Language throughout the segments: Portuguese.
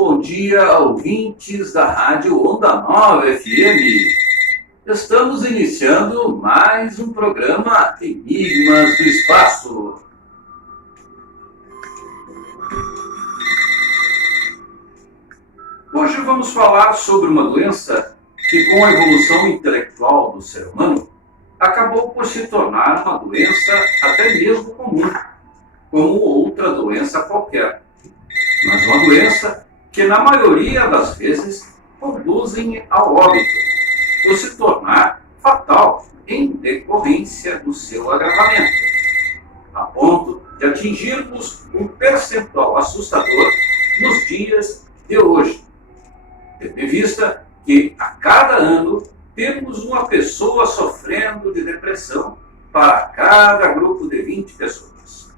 bom dia, ouvintes da Rádio Onda Nova FM. Estamos iniciando mais um programa Enigmas do Espaço. Hoje vamos falar sobre uma doença que, com a evolução intelectual do ser humano, acabou por se tornar uma doença até mesmo comum, como outra doença qualquer. Mas uma doença que, na maioria das vezes, conduzem ao óbito, por se tornar fatal em decorrência do seu agravamento, a ponto de atingirmos um percentual assustador nos dias de hoje, tendo em vista que a cada ano temos uma pessoa sofrendo de depressão para cada grupo de 20 pessoas.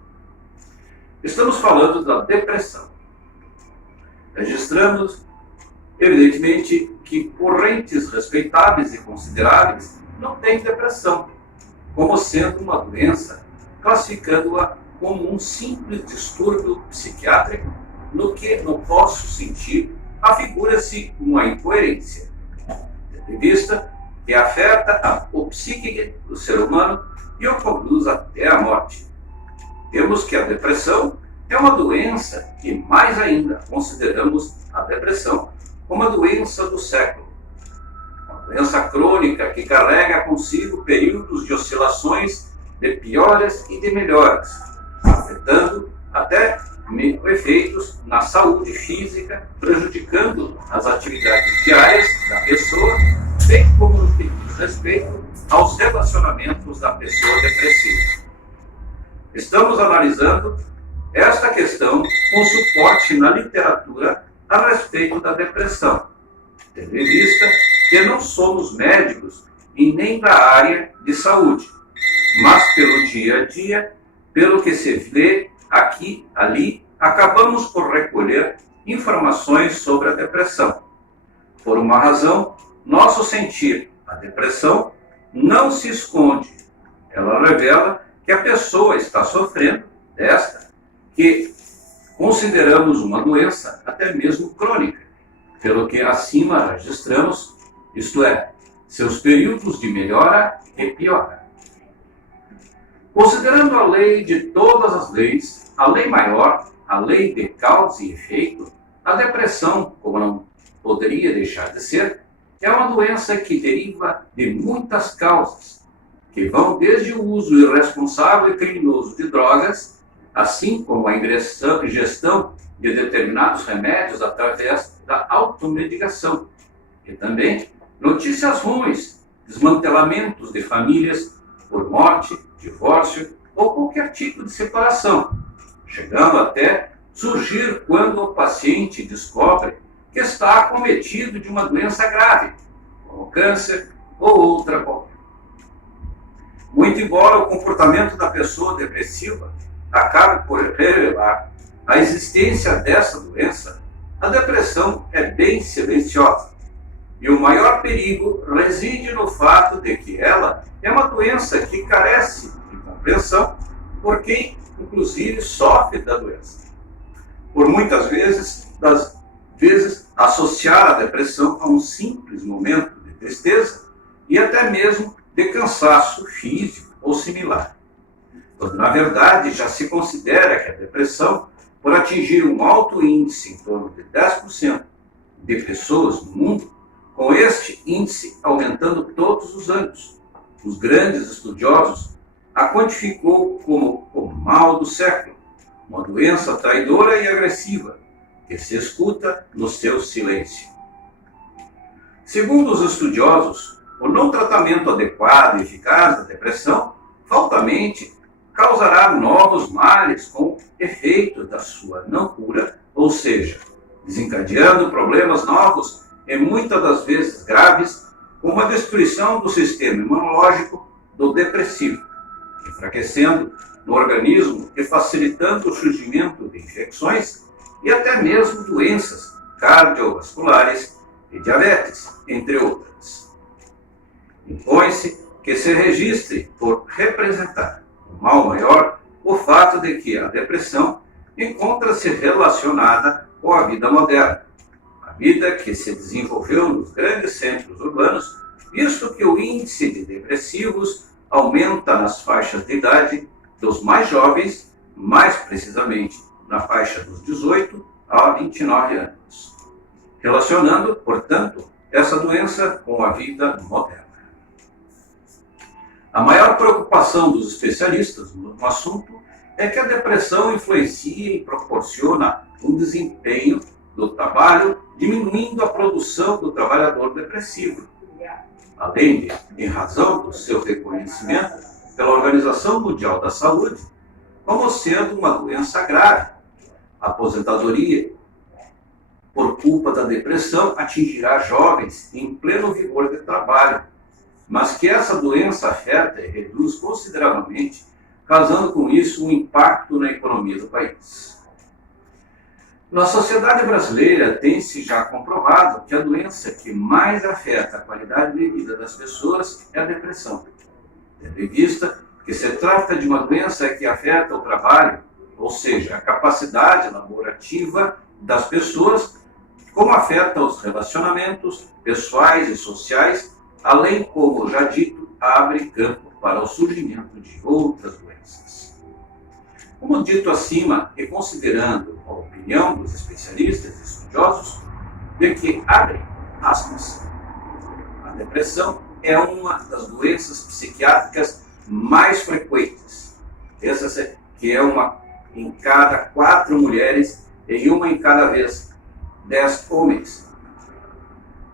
Estamos falando da depressão. Registramos, evidentemente, que correntes respeitáveis e consideráveis não têm depressão, como sendo uma doença, classificando-a como um simples distúrbio psiquiátrico, no que, no nosso sentido, afigura-se uma incoerência, tendo em vista que afeta o psíquico do ser humano e o conduz até a morte. Temos que a depressão é uma doença e, mais ainda, consideramos a depressão como a doença do século. Uma doença crônica que carrega consigo períodos de oscilações de piores e de melhores, afetando até efeitos na saúde física, prejudicando as atividades diárias da pessoa, bem como no que diz respeito aos relacionamentos da pessoa depressiva. Estamos analisando esta questão com suporte na literatura a respeito da depressão, tendo em vista que não somos médicos e nem da área de saúde, mas pelo dia a dia, pelo que se vê aqui, ali, acabamos por recolher informações sobre a depressão. Por uma razão, nosso sentir a depressão não se esconde. Ela revela que a pessoa está sofrendo desta, que consideramos uma doença até mesmo crônica, pelo que acima registramos, isto é, seus períodos de melhora e piora. Considerando a lei de todas as leis, a lei maior, a lei de causa e efeito, a depressão, como não poderia deixar de ser, é uma doença que deriva de muitas causas, que vão desde o uso irresponsável e criminoso de drogas, assim como a ingestão de determinados remédios através da automedicação, e também notícias ruins, desmantelamentos de famílias por morte, divórcio ou qualquer tipo de separação, chegando até surgir quando o paciente descobre que está acometido de uma doença grave, como câncer ou outra qualquer. Muito embora o comportamento da pessoa depressiva acabe por revelar a existência dessa doença, a depressão é bem silenciosa. E o maior perigo reside no fato de que ela é uma doença que carece de compreensão por quem, inclusive, sofre da doença. Por muitas vezes, associar a depressão a um simples momento de tristeza e até mesmo de cansaço físico ou similar, quando na verdade já se considera que a depressão, por atingir um alto índice em torno de 10% de pessoas no mundo, com este índice aumentando todos os anos, os grandes estudiosos a quantificou como o mal do século, uma doença traidora e agressiva, que se escuta no seu silêncio. Segundo os estudiosos, o não tratamento adequado e eficaz da depressão faltamente causará novos males com efeito da sua não cura, ou seja, desencadeando problemas novos e muitas das vezes graves, como a destruição do sistema imunológico do depressivo, enfraquecendo no organismo e facilitando o surgimento de infecções e até mesmo doenças cardiovasculares e diabetes, entre outras. Impõe-se que se registre por representar o mal maior o fato de que a depressão encontra-se relacionada com a vida moderna, vida que se desenvolveu nos grandes centros urbanos, visto que o índice de depressivos aumenta nas faixas de idade dos mais jovens, mais precisamente na faixa dos 18 a 29 anos, relacionando, portanto, essa doença com a vida moderna. A maior preocupação dos especialistas no assunto é que a depressão influencia e proporciona um desempenho do trabalho, diminuindo a produção do trabalhador depressivo. Além de, em razão do seu reconhecimento pela Organização Mundial da Saúde, como sendo uma doença grave. A aposentadoria, por culpa da depressão, atingirá jovens em pleno vigor de trabalho, mas que essa doença afeta e reduz consideravelmente, causando com isso um impacto na economia do país. Na sociedade brasileira, tem-se já comprovado que a doença que mais afeta a qualidade de vida das pessoas é a depressão. Tendo em vista que se trata de uma doença que afeta o trabalho, ou seja, a capacidade laborativa das pessoas, como afeta os relacionamentos pessoais e sociais, além, como já dito, abre campo para o surgimento de outras doenças. Como dito acima, e considerando a opinião dos especialistas e estudiosos, de que, abre aspas, a depressão é uma das doenças psiquiátricas mais frequentes. Pensa-se que é uma em cada 4 mulheres e uma em cada vez 10 homens.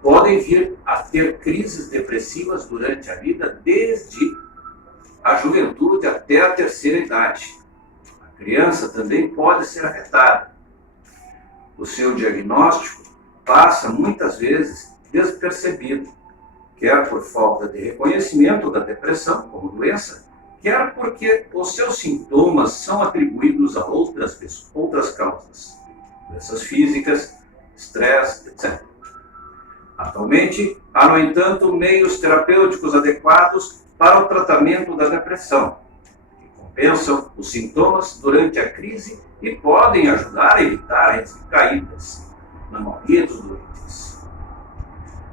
Podem vir a ter crises depressivas durante a vida, desde a juventude até a terceira idade. A criança também pode ser afetada. O seu diagnóstico passa muitas vezes despercebido, quer por falta de reconhecimento da depressão como doença, quer porque os seus sintomas são atribuídos a outras causas, doenças físicas, estresse, etc. Atualmente, há, no entanto, meios terapêuticos adequados para o tratamento da depressão, que compensam os sintomas durante a crise e podem ajudar a evitar as recaídas na maioria dos doentes.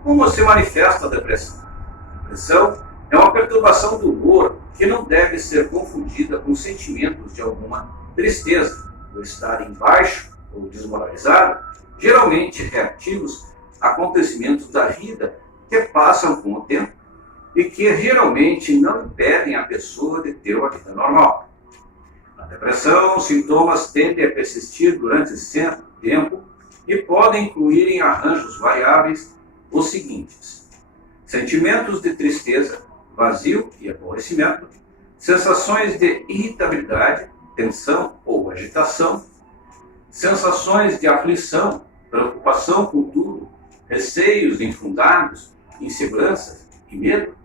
Como se manifesta a depressão? A depressão é uma perturbação do humor que não deve ser confundida com sentimentos de alguma tristeza, ou estar em baixo ou desmoralizado, geralmente reativos a acontecimentos da vida que passam com o tempo e que geralmente não impedem a pessoa de ter uma vida normal. Na depressão, os sintomas tendem a persistir durante esse tempo e podem incluir em arranjos variáveis os seguintes: sentimentos de tristeza, vazio e aborrecimento, sensações de irritabilidade, tensão ou agitação, sensações de aflição, preocupação com tudo, receios infundados, inseguranças e medo,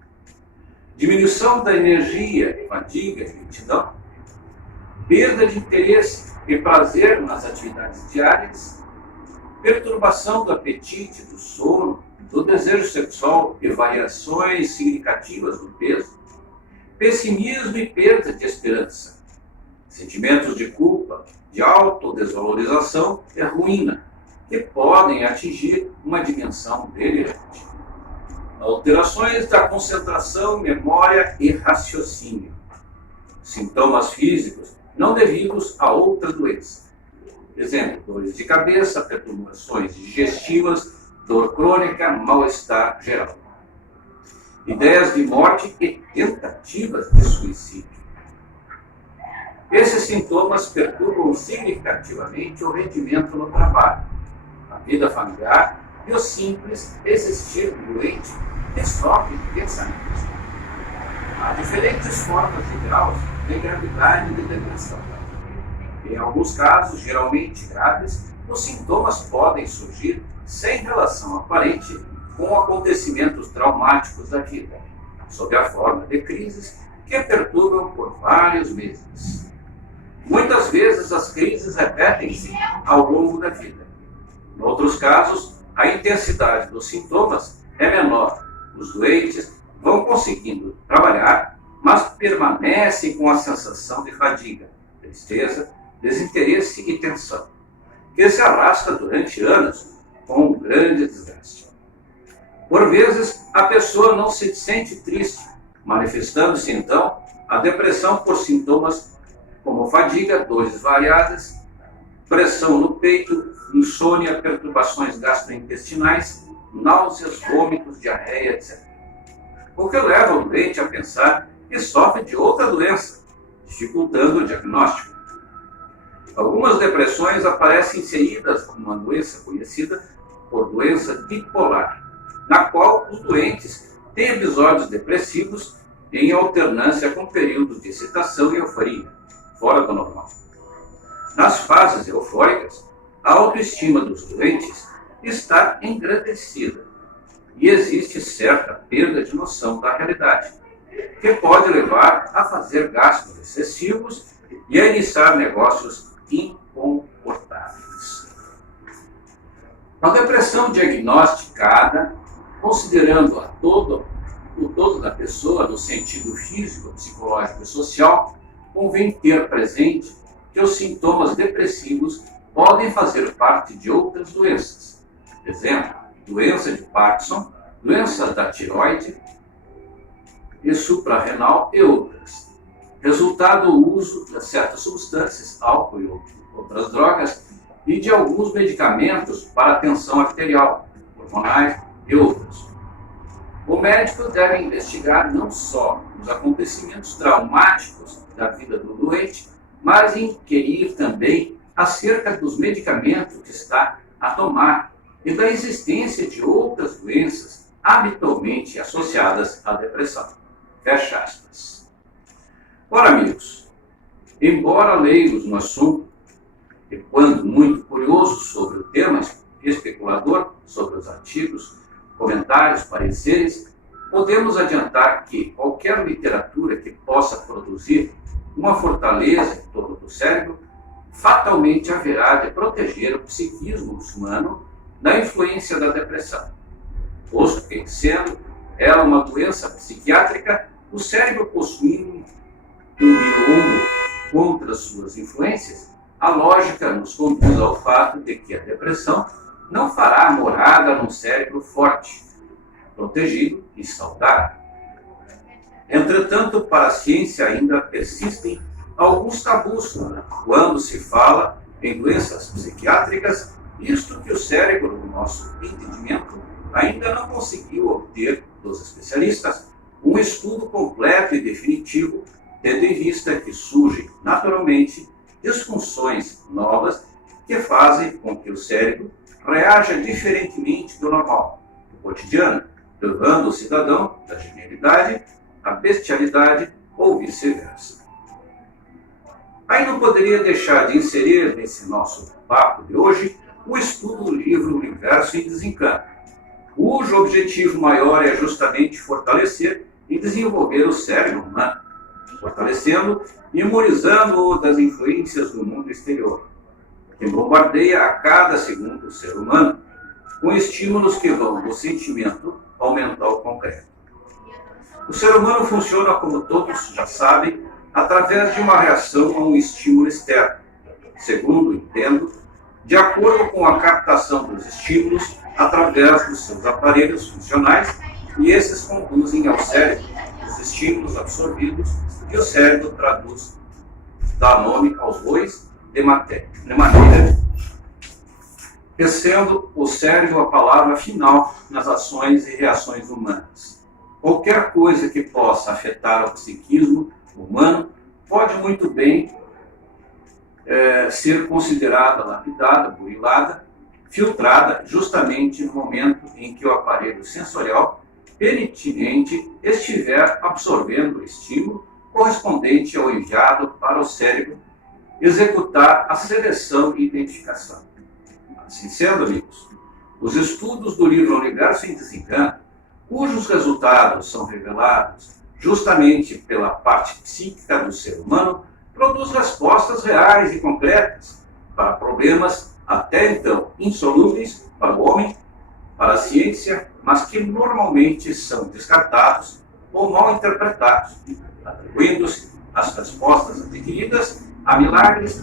diminuição da energia, fadiga e lentidão, perda de interesse e prazer nas atividades diárias, perturbação do apetite, do sono, do desejo sexual e variações significativas do peso, pessimismo e perda de esperança, sentimentos de culpa, de autodesvalorização e ruína, que podem atingir uma dimensão delirante. Alterações da concentração, memória e raciocínio. Sintomas físicos não devidos a outra doença. Exemplo, dores de cabeça, perturbações digestivas, dor crônica, mal-estar geral. Ideias de morte e tentativas de suicídio. Esses sintomas perturbam significativamente o rendimento no trabalho, a vida familiar e o simples existir doente que sofre intensamente. Há diferentes formas de graus de gravidade de depressão. Em alguns casos, geralmente graves, os sintomas podem surgir sem relação aparente com acontecimentos traumáticos da vida, sob a forma de crises que perturbam por vários meses. Muitas vezes as crises repetem-se ao longo da vida. Em outros casos, a intensidade dos sintomas é menor. Os doentes vão conseguindo trabalhar, mas permanecem com a sensação de fadiga, tristeza, desinteresse e tensão, que se arrasta durante anos, com um grande desgaste. Por vezes, a pessoa não se sente triste, manifestando-se então a depressão por sintomas como fadiga, dores variadas, pressão no peito, insônia, perturbações gastrointestinais, náuseas, vômitos, diarreia, etc. O que leva o doente a pensar que sofre de outra doença, dificultando o diagnóstico. Algumas depressões aparecem seguidas como uma doença conhecida por doença bipolar, na qual os doentes têm episódios depressivos em alternância com períodos de excitação e euforia, fora do normal. Nas fases eufóricas, a autoestima dos doentes está engrandecida e existe certa perda de noção da realidade, que pode levar a fazer gastos excessivos e a iniciar negócios incomportáveis. A depressão diagnosticada, considerando o todo da pessoa no sentido físico, psicológico e social, convém ter presente que os sintomas depressivos podem fazer parte de outras doenças. Exemplo, doença de Parkinson, doença da tireoide e suprarrenal e outras. Resultado do uso de certas substâncias, álcool e outras drogas, e de alguns medicamentos para a tensão arterial, hormonais e outros. O médico deve investigar não só os acontecimentos traumáticos da vida do doente, mas inquirir também acerca dos medicamentos que está a tomar e da existência de outras doenças habitualmente associadas à depressão. Fecha aspas. Ora, amigos, embora leigos no assunto, e quando muito curiosos sobre o tema, especulador sobre os artigos, comentários, pareceres, podemos adiantar que qualquer literatura que possa produzir uma fortaleza em torno do cérebro, fatalmente haverá de proteger o psiquismo humano da influência da depressão. Posto que, sendo ela uma doença psiquiátrica, o cérebro possuindo um biombo contra suas influências, a lógica nos conduz ao fato de que a depressão não fará morada num cérebro forte, protegido e saudável. Entretanto, para a ciência ainda persistem alguns tabus quando se fala em doenças psiquiátricas, visto que o cérebro, no nosso entendimento, ainda não conseguiu obter dos especialistas um estudo completo e definitivo, tendo em vista que surgem naturalmente disfunções novas que fazem com que o cérebro reaja diferentemente do normal, do cotidiano, levando o cidadão da genialidade à bestialidade ou vice-versa. Aí não poderia deixar de inserir nesse nosso papo de hoje o estudo do livro Universo em Desencanto, cujo objetivo maior é justamente fortalecer e desenvolver o cérebro humano, fortalecendo e imunizando-o das influências do mundo exterior, que bombardeia a cada segundo o ser humano com estímulos que vão do sentimento ao mental concreto. O ser humano funciona, como todos já sabem, através de uma reação a um estímulo externo, segundo entendo, de acordo com a captação dos estímulos através dos seus aparelhos funcionais, e esses conduzem ao cérebro os estímulos absorvidos e o cérebro traduz, dá nome aos bois de maneira que sendo o cérebro a palavra final nas ações e reações humanas. Qualquer coisa que possa afetar o psiquismo humano pode muito bem ser considerada lapidada, burilada, filtrada justamente no momento em que o aparelho sensorial pertinente estiver absorvendo o estímulo correspondente ao enviado para o cérebro executar a seleção e identificação. Assim sendo, amigos, os estudos do livro Universo em Desencanto, cujos resultados são revelados justamente pela parte psíquica do ser humano, produz respostas reais e concretas para problemas até então insolúveis para o homem, para a ciência, mas que normalmente são descartados ou mal interpretados, atribuindo-se as respostas adquiridas a milagres,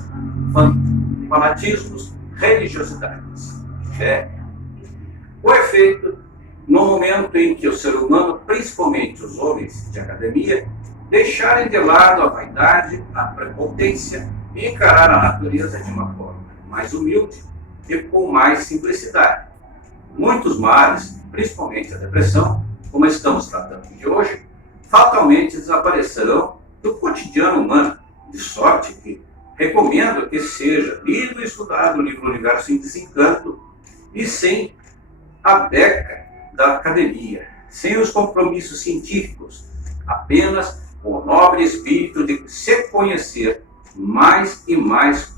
fanatismos, religiosidades. Fé Com efeito, no momento em que o ser humano, principalmente os homens de academia, deixarem de lado a vaidade, a prepotência e encarar a natureza de uma forma mais humilde e com mais simplicidade. Muitos males, principalmente a depressão, como estamos tratando de hoje, fatalmente desaparecerão do cotidiano humano, de sorte que recomendo que seja lido e estudado o livro Universo em Desencanto e sem a beca da academia, sem os compromissos científicos, apenas com o nobre espírito de se conhecer mais e mais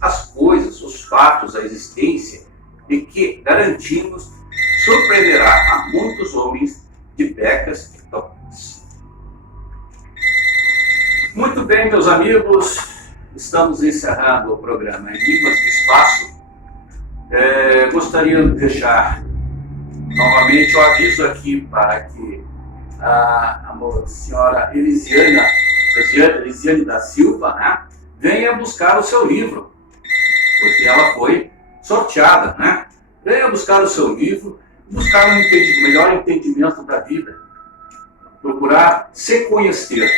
as coisas, os fatos, a existência, e que, garantimos, surpreenderá a muitos homens de becas e topas. Muito bem, meus amigos, estamos encerrando o programa Enigmas do Espaço. Gostaria de deixar novamente o aviso aqui para que a senhora Elisiane da Silva, né, venha buscar o seu livro, porque ela foi sorteada, né? Venha buscar o seu livro, buscar um melhor entendimento da vida, procurar se conhecer.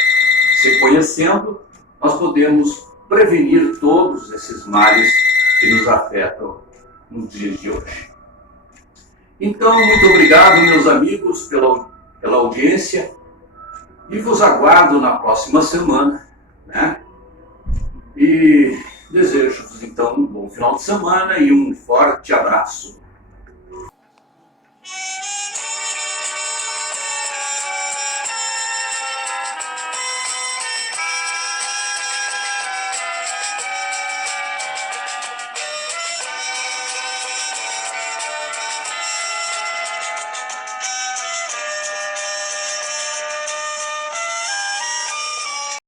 Se conhecendo, nós podemos prevenir todos esses males que nos afetam nos dias de hoje. Então, muito obrigado, meus amigos, pela audiência, e vos aguardo na próxima semana, né? E desejo-vos, então, um bom final de semana e um forte abraço.